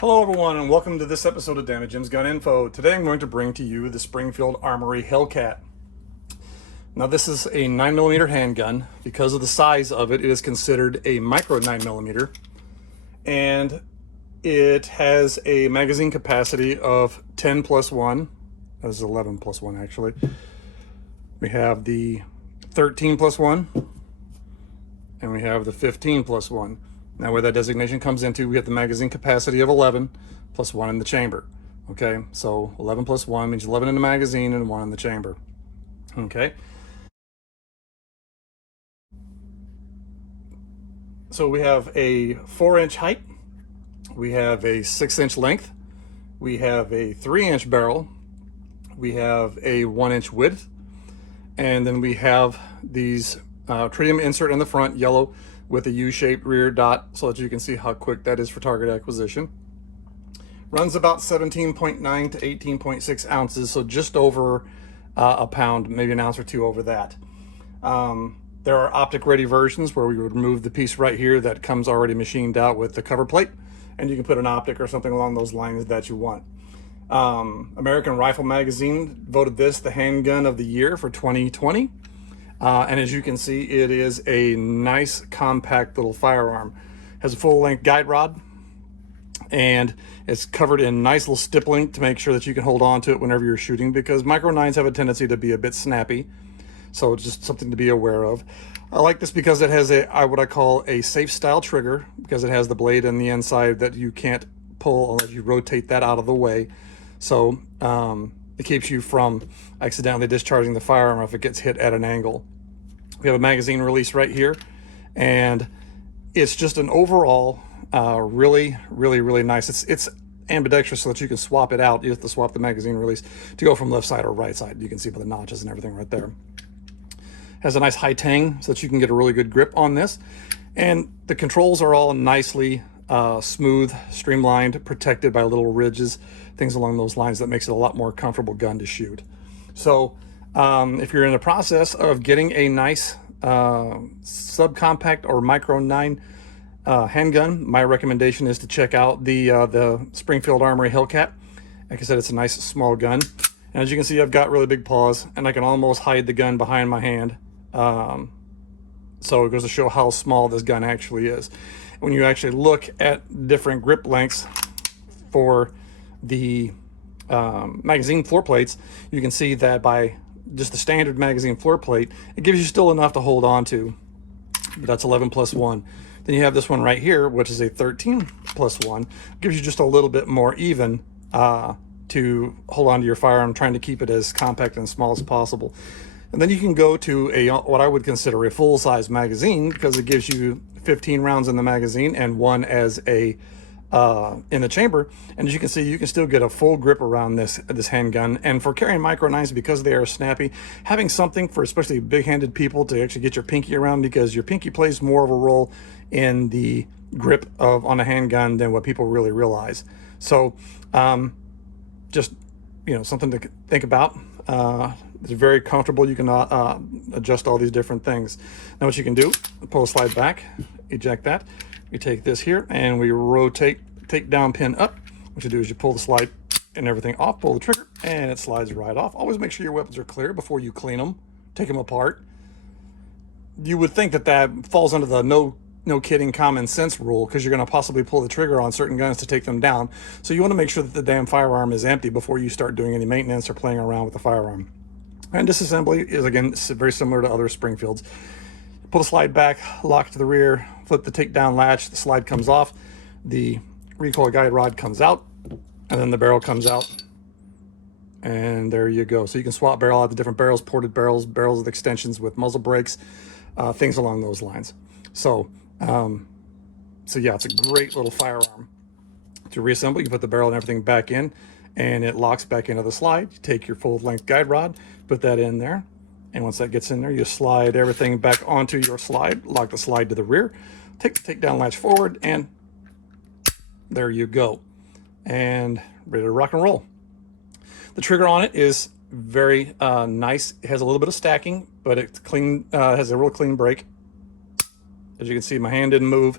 Hello everyone and welcome to this episode of Dammit Jim's Gun Info. Today I'm going to bring to you the Springfield Armory Hellcat. Now this is a 9mm handgun. Because of the size of it, it is considered a micro 9mm, and it has a magazine capacity of 10 plus 1. This is 11 plus 1 actually. We have the 13 plus 1 and we have the 15 plus 1. Now where that designation comes into, we have the magazine capacity of 11 plus 1 in the chamber. Okay, so 11 plus 1 means 11 in the magazine and 1 in the chamber. Okay. So we have a 4-inch height, we have a 6-inch length, we have a 3-inch barrel, we have a 1-inch width, and then we have these tritium insert in the front, yellow, with a U-shaped rear dot so that you can see how quick that is for target acquisition. Runs about 17.9 to 18.6 ounces, so just over a pound, maybe an ounce or two over that. There are optic ready versions where we would remove the piece right here that comes already machined out with the cover plate, and you can put an optic or something along those lines that you want. American Rifle Magazine voted this the handgun of the year for 2020. And as you can see, it is a nice compact little firearm. Has a full length guide rod, and it's covered in nice little stippling to make sure that you can hold on to it whenever you're shooting, because micro 9s have a tendency to be a bit snappy. So it's just something to be aware of. I like this because it has what I call a safe style trigger, because it has the blade on the inside that you can't pull unless you rotate that out of the way. So it keeps you from accidentally discharging the firearm if it gets hit at an angle. We have a magazine release right here, and it's just an overall really nice. It's ambidextrous so that you can swap it out. You have to swap the magazine release to go from left side or right side. You can see by the notches and everything right there. Has a nice high tang so that you can get a really good grip on this, and the controls are all nicely smooth, streamlined, protected by little ridges, things along those lines that makes it a lot more comfortable gun to shoot. So if you're in the process of getting a nice subcompact or micro 9 handgun, my recommendation is to check out the Springfield Armory Hellcat. Like I said, it's a nice small gun, and as you can see, I've got really big paws, and I can almost hide the gun behind my hand. So it goes to show how small this gun actually is. When you actually look at different grip lengths for the magazine floor plates, you can see that by just the standard magazine floor plate, it gives you still enough to hold on to. That's 11 plus 1. Then you have this one right here, which is a 13 plus 1. It gives you just a little bit more even to hold on to your firearm, trying to keep it as compact and small as possible. And then you can go to a what I would consider a full-size magazine, because it gives you 15 rounds in the magazine and 1 as a in the chamber. And as you can see, you can still get a full grip around this handgun. And for carrying micro 9s, because they are snappy, having something for especially big-handed people to actually get your pinky around, because your pinky plays more of a role in the grip on a handgun than what people really realize. So just, you know, something to think about. It's very comfortable. You can adjust all these different things. Now what you can do, pull the slide back, eject that. You take this here and we rotate, take down pin up. What you do is you pull the slide and everything off, pull the trigger, and it slides right off. Always make sure your weapons are clear before you clean them, take them apart. You would think that that falls under the no kidding common sense rule, because you're going to possibly pull the trigger on certain guns to take them down. So you want to make sure that the damn firearm is empty before you start doing any maintenance or playing around with the firearm. And disassembly is, again, very similar to other Springfields. Pull the slide back, lock it to the rear, flip the takedown latch, the slide comes off, the recoil guide rod comes out, and then the barrel comes out, and there you go. So you can swap barrel out the different barrels, ported barrels, barrels with extensions with muzzle brakes, things along those lines. So yeah, it's a great little firearm. To reassemble, you put the barrel and everything back in, and it locks back into the slide. You take your full length guide rod, put that in there, and once that gets in there, you slide everything back onto your slide, lock the slide to the rear, take the takedown latch forward, and there you go. And ready to rock and roll. The trigger on it is very nice. It has a little bit of stacking, but it's clean, has a real clean break. As you can see, my hand didn't move.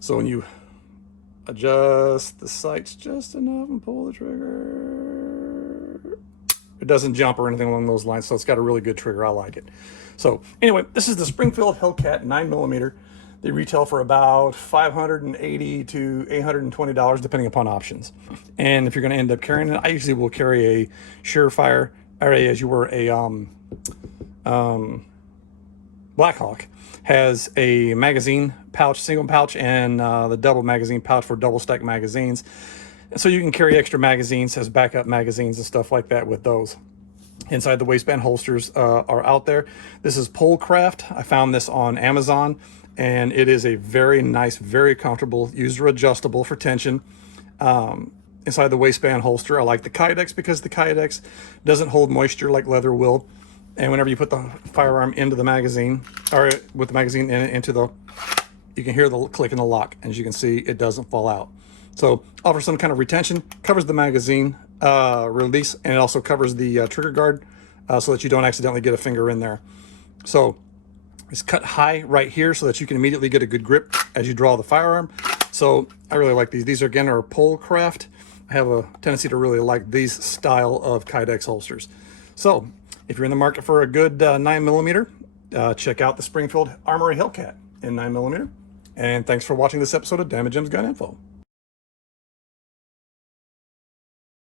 So when you adjust the sights just enough and pull the trigger. It doesn't jump or anything along those lines, so it's got a really good trigger. I like it. So anyway, this is the Springfield Hellcat 9mm. They retail for about $580 to $820, depending upon options. And if you're going to end up carrying it, I usually will carry a Surefire, or as you were a Blackhawk. Has a magazine pouch, single pouch, and the double magazine pouch for double stack magazines. And so you can carry extra magazines as backup magazines and stuff like that with those. Inside the waistband holsters are out there. This is Polecraft. I found this on Amazon, and it is a very nice, very comfortable, user adjustable for tension. Inside the waistband holster, I like the Kydex because the Kydex doesn't hold moisture like leather will. And whenever you put the firearm into the magazine, or with the magazine in it, you can hear the click in the lock. And as you can see, it doesn't fall out. So offers some kind of retention, covers the magazine release, and it also covers the trigger guard so that you don't accidentally get a finger in there. So it's cut high right here so that you can immediately get a good grip as you draw the firearm. So I really like these. These again are Polecraft. I have a tendency to really like these style of Kydex holsters. So if you're in the market for a good 9mm, check out the Springfield Armory Hellcat in 9mm. And thanks for watching this episode of Dammit Gun Info.